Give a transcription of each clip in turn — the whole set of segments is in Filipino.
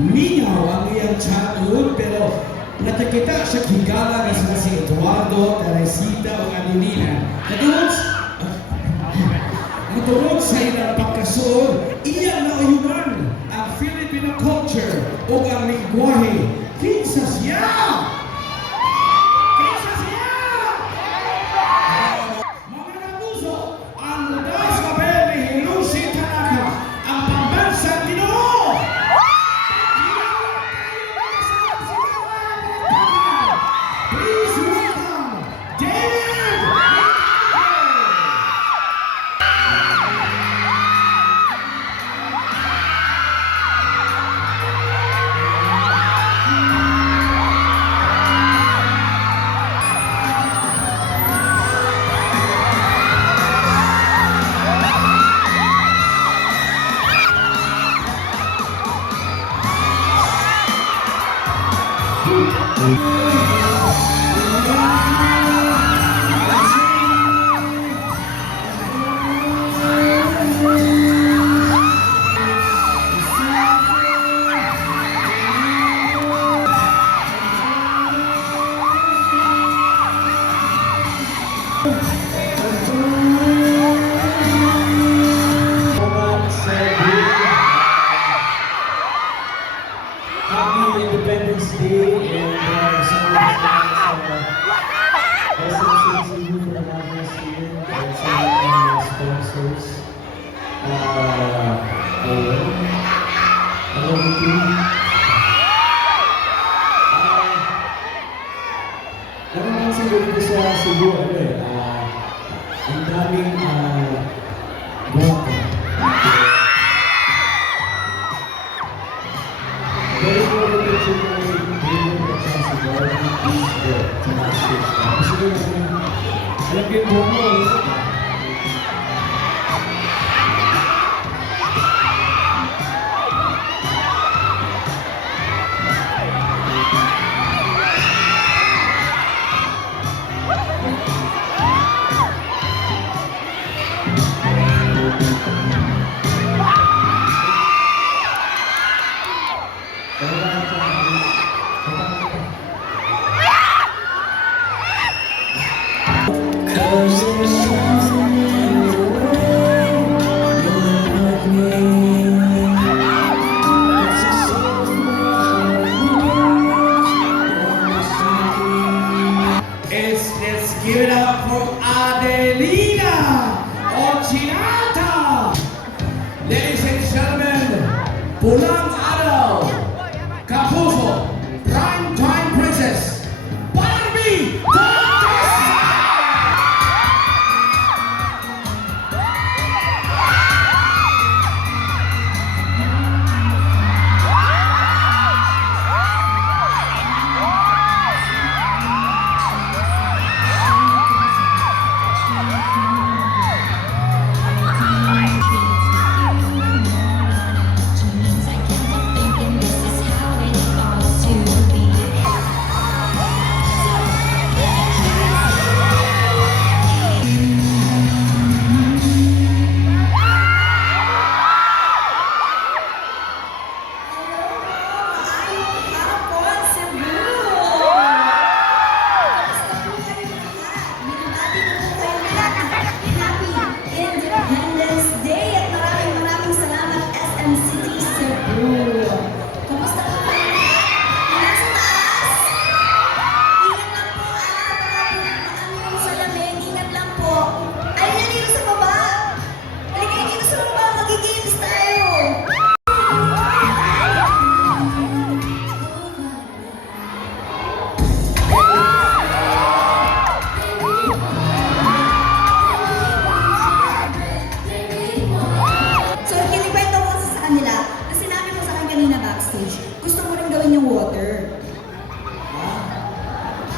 Linaw ang iyang childhood pero nakikita siya higala nga si Eduardo, Teresita o Adelina. Matungod sa ilang pagkasuod, iyang nauyunan ang Filipino culture o ang lingwahe. Kinsa siya! Kinsa siya! Mga kapuso, ang Ludas Mabel ni Hiroshi Tanaka, ang pambansang Ginoo! Please welcome David! Happy Independence Day and so much SMCC for having us here and some of our sponsors. Hello, Vicky. Naman siguro ko sa Cebu, ang daming guwapo. Very important that you know the chance to go and please go to my stage. Kasi alam ko yung buhok mo, Let's give it up for Adelina Ochinata. Ladies and gentlemen, pulang araw, kapuso, prime time princess, Barbie Contessa!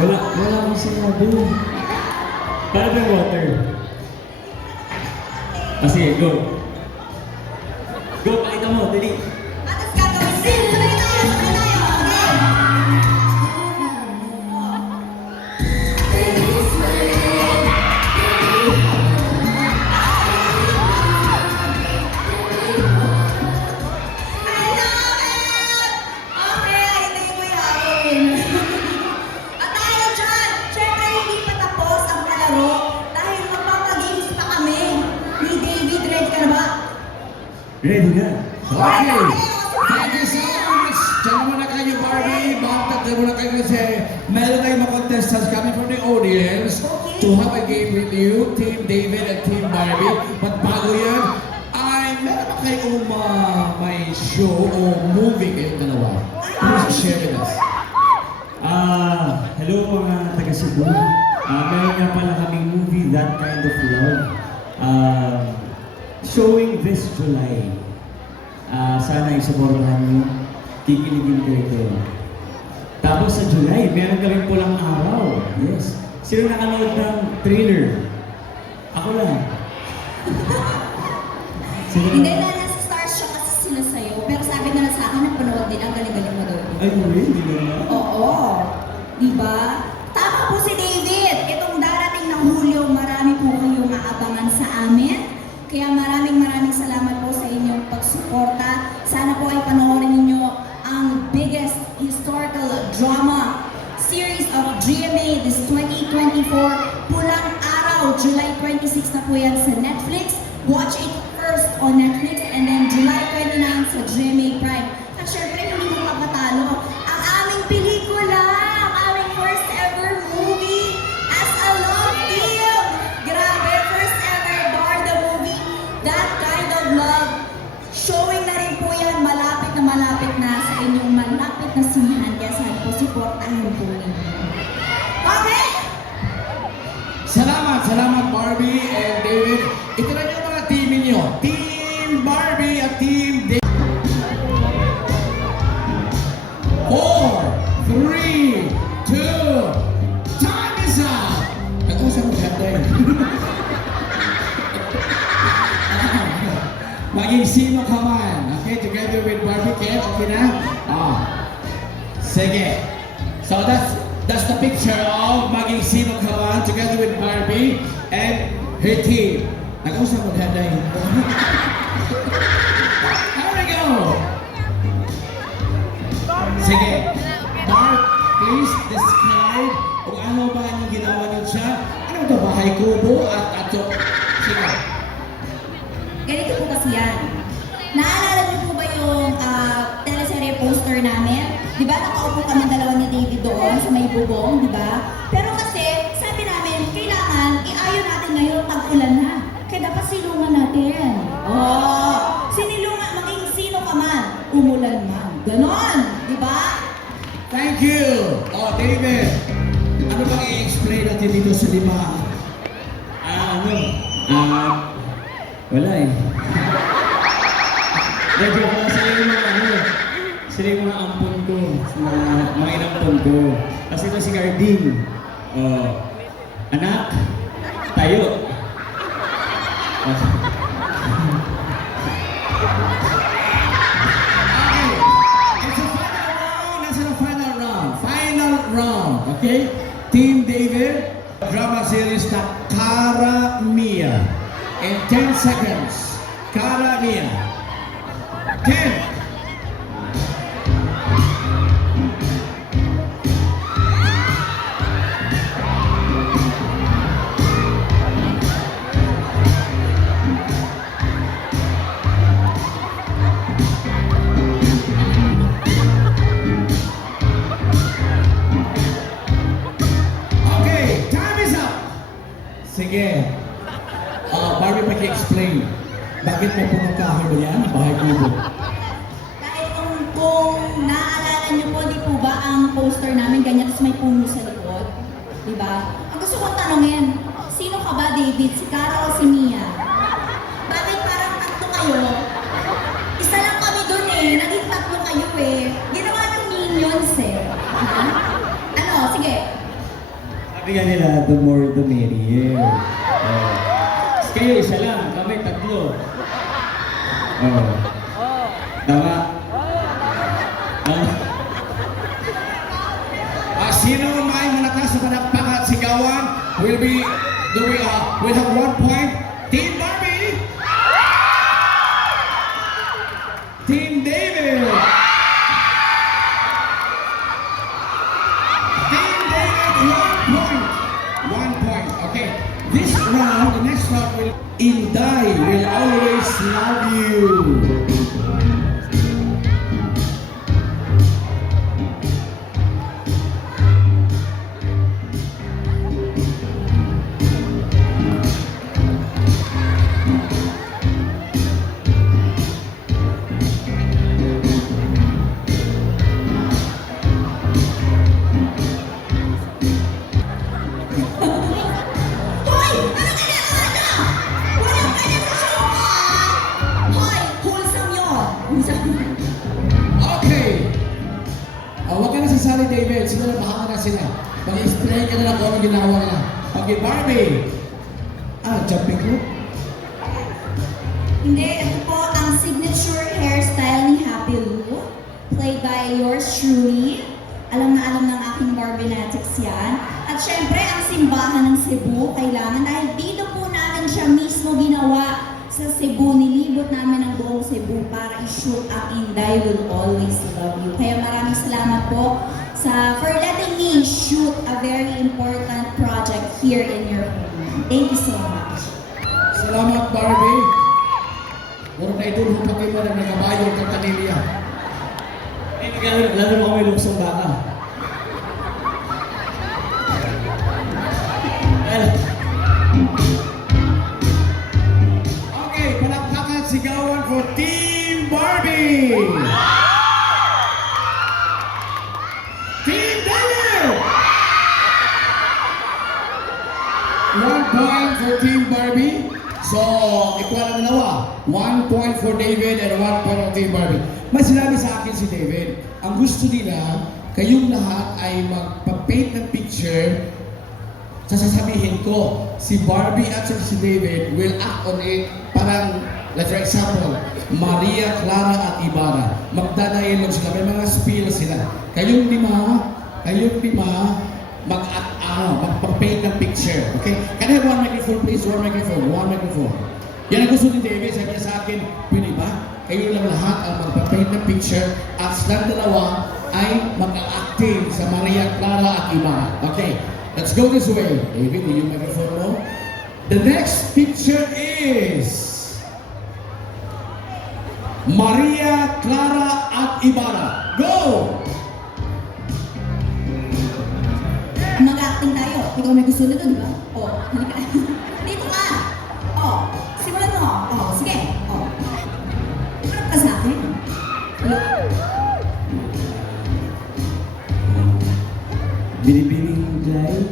Wala akong sinabi. Para ba yung water? Sige, go. Go, pakita mo, dali. Atas gagawin din! Sabay tayo! Sabay tayo! I love it! Ready na. Okay. Thank you so much. Diyan muna kayo, Barbie. Bakit muna kayo kasi meron tayong mga contestants coming from the audience to have a game with you, Team David and Team Barbie. But bago yan, ay meron ba kayong may show o movie kayong dalawa? Please share with us. Hello mga taga Cebu. Meron nga pala kaming movie, That Kind of Love. Showing this July. Sana isuportahan nyo. Kikiligin ko ito. Tapos sa July, meron kami pulang araw. Yes. Sino nakanood ng trailer? Ako lang. Sino Hindi na nasa Starstruck kasi sila sa'yo. Pero sabi na sa akin, napanood nila. Ang galing-galing mo doon. Ay, hindi na. Oo. Diba? Tama po si David. Itong darating ng Hulyo, marami po kayong maabangan sa amin. Kaya maraming salamat po sa inyong pagsuporta. Sana po ay panoorin ninyo ang biggest historical drama series of GMA this 2024. Pulang Araw, July 26 na po yan sa Netflix. Watch it first on Netflix and then July 29 sa GMA Prime. At syempre, hindi mo mapatalo ang aming pelikula, ang aming first ever movie as a love team. Grabe, first ever bar the movie, That Kind of Love. Showing na rin po yan, malapit na sa inyong malapit na sinihan. Kaya sana po, supportahan po ninyo. Okay? Salamat Barbie and David. Ito na yung mga team ninyo. Team Barbie at Team David. 4, 3, 2, time is up! Nag-usap mo ganda yun. Maging sino ka man. Okay, together with Barbie, Ken, okay na? Sige. So that's the picture of maging sino ka man together with Barbie and her team. Nag-usap mo ganda yun. Here we go! Sige. Mark, please describe kung ano ba yung ginawa niyo siya. Ano ito? Bahay kubo at ato. Sige. Ganito po kasi yan. Naalala niyo po ba yung teleserye poster namin? Di ba nakaupo kami dalawa ni David doon sa may bubong, di ba? Pero kasi, sabi namin, kailangan iayon natin ngayon tag-ulan na. Kaya dapat silungan natin. Sinilungan, maging sino ka man, umulan man. Ganon, di ba? Thank you! David, ano bang i-explain natin dito sa lima? Wala eh. Medyo ko lang sila yung mga sila yung mga ampon ko, mga inampon ko. Kasi ito si Garding. Anak, tayo. Okay, it's a final round. That's the final round. Final round, okay? Team David, drama series na Cara Mia. In 10 seconds, Cara Mia. 10. Okay, time is up. Sige. Barbie, paki-explain. Bakit may pumakahoy ba yan? Bahay kubo. Dahil kung naaalala niyo po, di po ba ang poster namin ganyan, tapos may puno sa likod? Di ba? Ang gusto kong tanongin, sino ka ba, David? Si Cara o si Mia? Bakit parang tatlo kayo? Isa lang kami dun eh, naging tatlo kayo eh. Ginawa ng Minions eh. Ha? Ano? Sige. Sabi nga nila, the more the merrier. Kayo isa lang, kami tatlo. Tama? Sino may malakas na palakpakan at sigawan will have 1 point. Team Barbie! Team David! Team David, 1 point. 1 point. Okay. This round, the next round will Inday will always love you. kasali David, sila na bahala na sila. Mag-explain ka na lang kung ano ginawa nila. Okay, Barbie. Jumping rope? Hindi, ito po ang signature hairstyle ni Happy Lou, played by yours truly. Alam na alam ng aking Barbinatics yan. At syempre, ang simbahan ng Cebu, kailangan dahil dito po namin siya mismo ginawa sa Cebu. Nilibot namin ang buong Cebu para i-shoot ang Inday Will Always Love You. Kaya maraming salamat po for letting me shoot a very important project here in your home. Thank you so much. Salamat, Barbie. Puro na idol, hupagin mo na nagabayo ng kanilya. Lalo mo kami luksong baka. Okay, palakpakan sigawan for Team Barbie! Team David! 1 point for Team Barbie. So, equal ang dalawa. 1 point for David and 1 point for Team Barbie. May sinabi sa akin si David, ang gusto nila, kayong lahat ay magpa-paint ng picture. Sasabihin ko, si Barbie at si David will act on it. Parang, like for example, Maria, Clara at Ibarra. Magdadialog sila, may mga spiel sila. Kayong lima, magpa-paint ng picture. Okay? Can I have one microphone please? One microphone. Yan ang gusto ni David. Sabi niya sa akin, pwede ba? Kayo lang lahat ang magpa-paint ng picture at silang dalawa ay mag-acting sa Maria, Clara at Ibarra. Okay? Let's go this way. David, yung microphone mo. The next picture is Maria, Clara at Ibarra. Go! Mag-acting tayo. Ikaw may gusto nito, di ba? Halika. Dito ka! Simulan mo. Sige. Harap ka sa akin. Binibining Jai.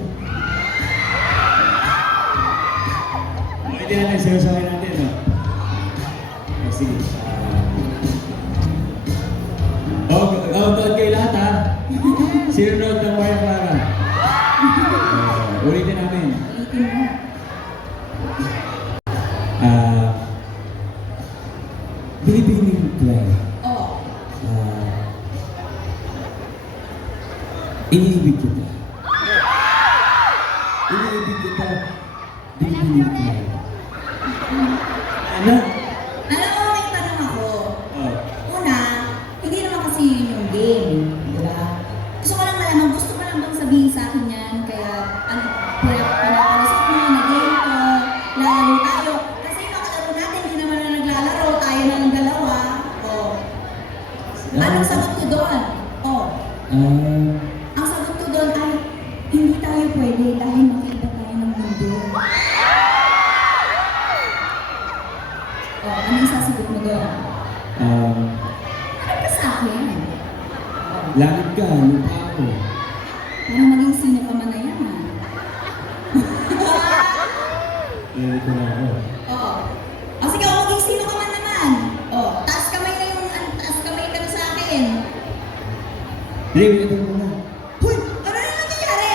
Pwede natin sinasabi natin, no? Sige. Doon kayo lahat, ha? Sinunod ng Maria Clara. Ulitin namin. Ulitin mo. Binibining Jai. Iniibig kita. Binibining Jai. Ano? Alam mo, may tanong ako. Una, hindi naman kasi yun yung game. Di ba? Gusto ko lang malaman, gusto ko lang bang sabihin sa akin yan. Kaya, pinapalasok mo, nag-game ko, lalaro tayo. Kasi yung makalaro natin, hindi naman na naglalaro, tayo na ng dalawa. Anong sagot ko doon? Ang sagot ko doon ay, hindi tayo pwede dahil makita tayo ng mundo. Ano yung sasagot mo doon? Ano ka sa akin? Langit ka, lupa ako. Parang maging sino ka man na yan, ha? Ito na ako. Sige, maging sino ka man naman. Taas kamay ka na sa akin. Hindi, ito mo na. Hoy! Ano na nangyayari?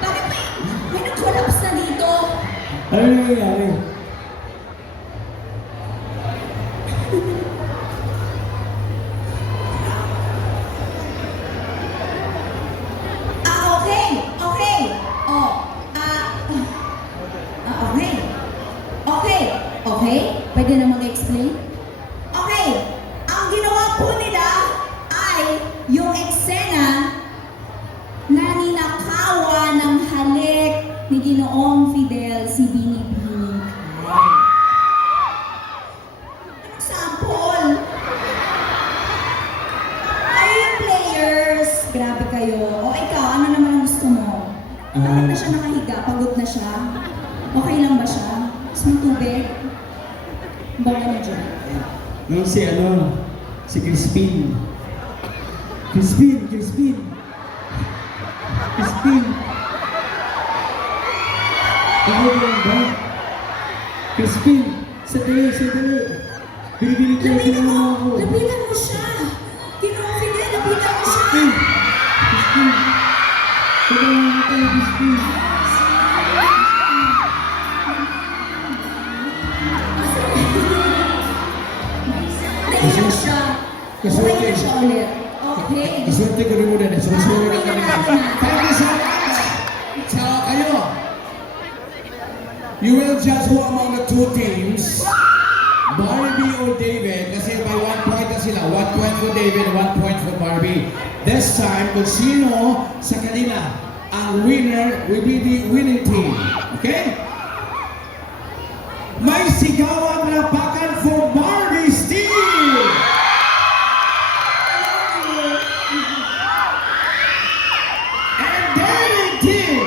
Bakit may nag-collapse na dito? Ano nangyayari? Okay? Pwede na mag-explain? Okay! Ang ginawa po nila ay yung eksena na ninakawa ng halik ni Ginoong Fidel si Binibining Kay. Anong sample? Kayo yung players. Grabe kayo. Ikaw, ano naman ang gusto mo? Bakit na siya nakahiga? Pagod na siya? Okay lang ba siya? Gusto mo tubig? Baka na dyan. Yung si Crispin. Crispin! Ako yan ba? Crispin! Sadali! Binibinig ko Lapitan yung mo! ako. Lapitan mo siya! Ginoong Fidel, lapitan mo siya! Crispin! Naiyak siya. Okay na siya ulit. Okay. Iswerte ko rin mo din. Sumusunod Okay ka rin. na natin na. Thank you so much. So, kayo. You will judge who among the two teams, Barbie or David, kasi by 1 point na sila. 1 point for David, 1 point for Barbie. This time, kung sino sa kanila ang winner will be the winning team. Okay? May sigawan na pakan for Barbie's team! And David team!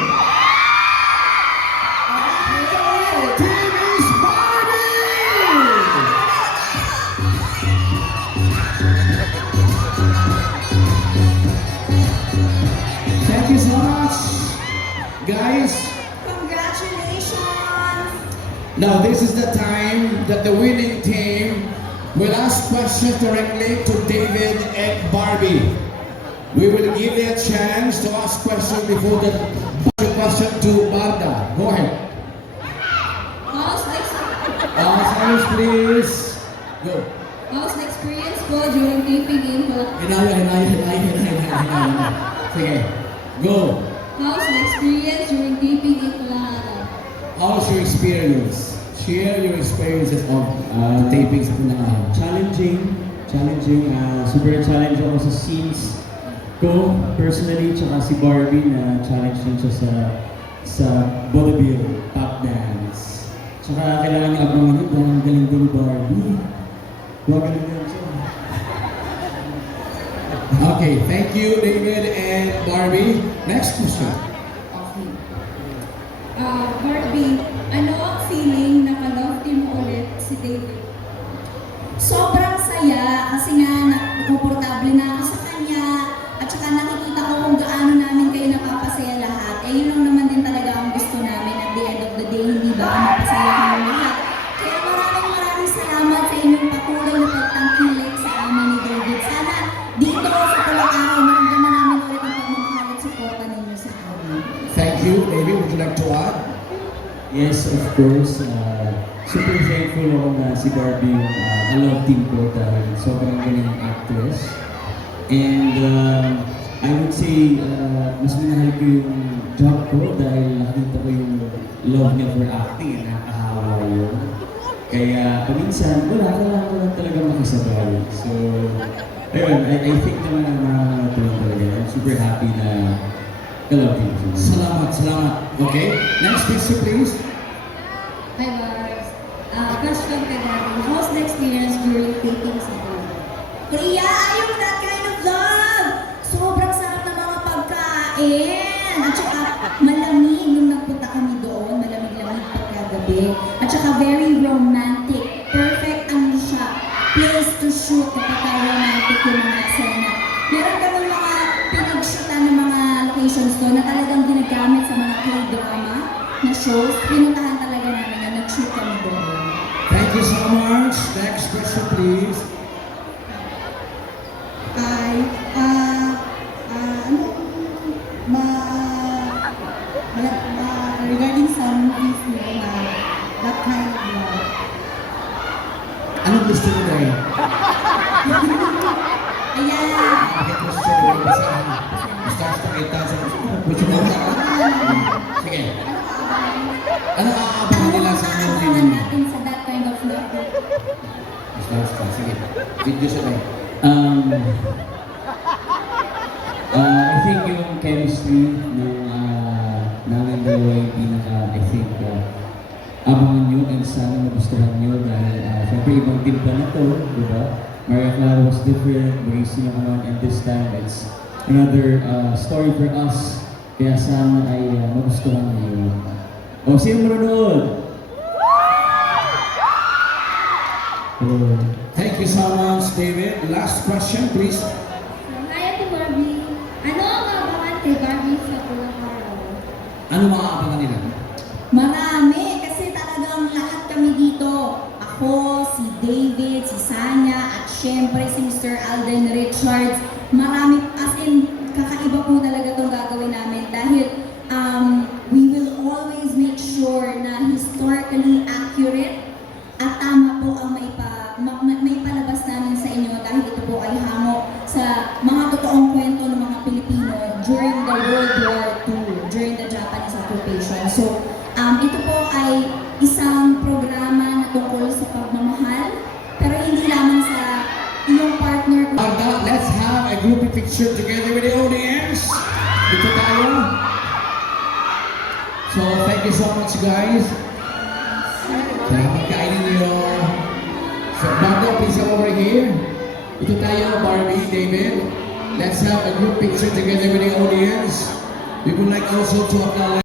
And the winning team is Barbie! Thank you so much, guys. Congratulations! Now this is the time that the winning team will ask questions directly to David and Barbie. We will give you a chance to ask questions before the question to Barda. Go ahead. Silence please. Go. How's the experience po during taping in Hinaya. Sige. Go. How's the experience during taping in Kalahara? How's your experience? Share your experiences of the taping sa Pinangahan. Challenging, super challenge ako sa scenes ko personally, tsaka si Barbie na challenge din siya sa vaudeville, tap dance. Tsaka kailangan niya abangan yun dahil ang galing din ni Barbie. Magaling din siya. Okay, thank you, David and Barbie. Next question. Okay. Barbie, ano ang feeling na ka-love team mo ulit si David? Sobrang saya kasi nga komportable na ako sa kanya at saka nakikita ko kung gaano namin kayo napapasaya lahat. Eh yun lang naman din talaga ang gusto namin at the end of the day, hindi ba ang mapasaya kami lahat. Kaya maraming salamat sa inyong patuloy na pagtangkilik sa amin ni David. Sana dito sa pulang araw, maramdaman namin ulit ang pagmamahal at suporta ninyo sa amin. Thank you, David. Would you like to add? Yes, of course. Super thankful ako na si Barbie yung love team ko dahil sobrang galing actress. And I would say, mas minahal ko yung job ko dahil nakita ko yung love niya for acting. Nakakahawa yun. Kaya paminsan, wala lang talaga makisabay. So, ayun, I think naman na nakakatuwa talaga. I'm super happy na ka-love team ko. Salamat. Okay, next question please. Hi, Barbs. Question kay Barbie. How's the experience during taping sa Kalahara? Priya, ayaw that kind of love! Sobrang sarap ng mga pagkain! At saka malamig nung nagpunta kami doon, malamig-lamig pagkagabi. At saka very romantic. Perfect ano siya, place to shoot kapag romantic yung mga eksena. Meron kami mga pinag-shootan ng mga locations doon na talagang ginagamit sa mga K-drama na shows. Pinuntahan talaga namin na nag-shoot kami doon. Thank you so much. Next question please. Ay, regarding some movies niyo na that kind of love. Anong gusto mo dahil? Ayan! Okay, question mo yung basahan. Start sa kita sa gusto mo na. Sige. Ano aabangan nila sa movie Aabangan ninyo? natin sa that kind of love. Start. Sige. Video siya tayo. I think yung chemistry ng namin dalawa yung I think, abangan nyo and sana magustuhan nyo dahil syempre ibang team pa na to, di ba? Maria Clara was different, Mauricio naman, and this time it's another story for us. Kaya sana ay magustuhan nyo. O, sino manonood? Hello. Thank you so much, David. Last question, please. Hi, Ate Barbie. Ano ang abangan kay Barbie sa pulang araw? Ano maaabangan nila? Marami, kasi talagang lahat kami dito. Ako, si David, si Sanya, at syempre si Mr. Alden Richards. Marami, as in, kakaiba po talaga itong gagawin namin dahil sa mga totoong kwento ng mga Pilipino during the World War II, during the Japanese occupation. So, ito po ay isang programa na tungkol sa pagmamahal, pero hindi lamang sa iyong partner. Marta, let's have a groupie picture together with the audience. Ito tayo. So, thank you so much, guys. Salamat kainin niyo. So, Marta, please come over here. Ito tayo, Barbie, David. Let's have a group picture together with the audience. We would like also to acknowledge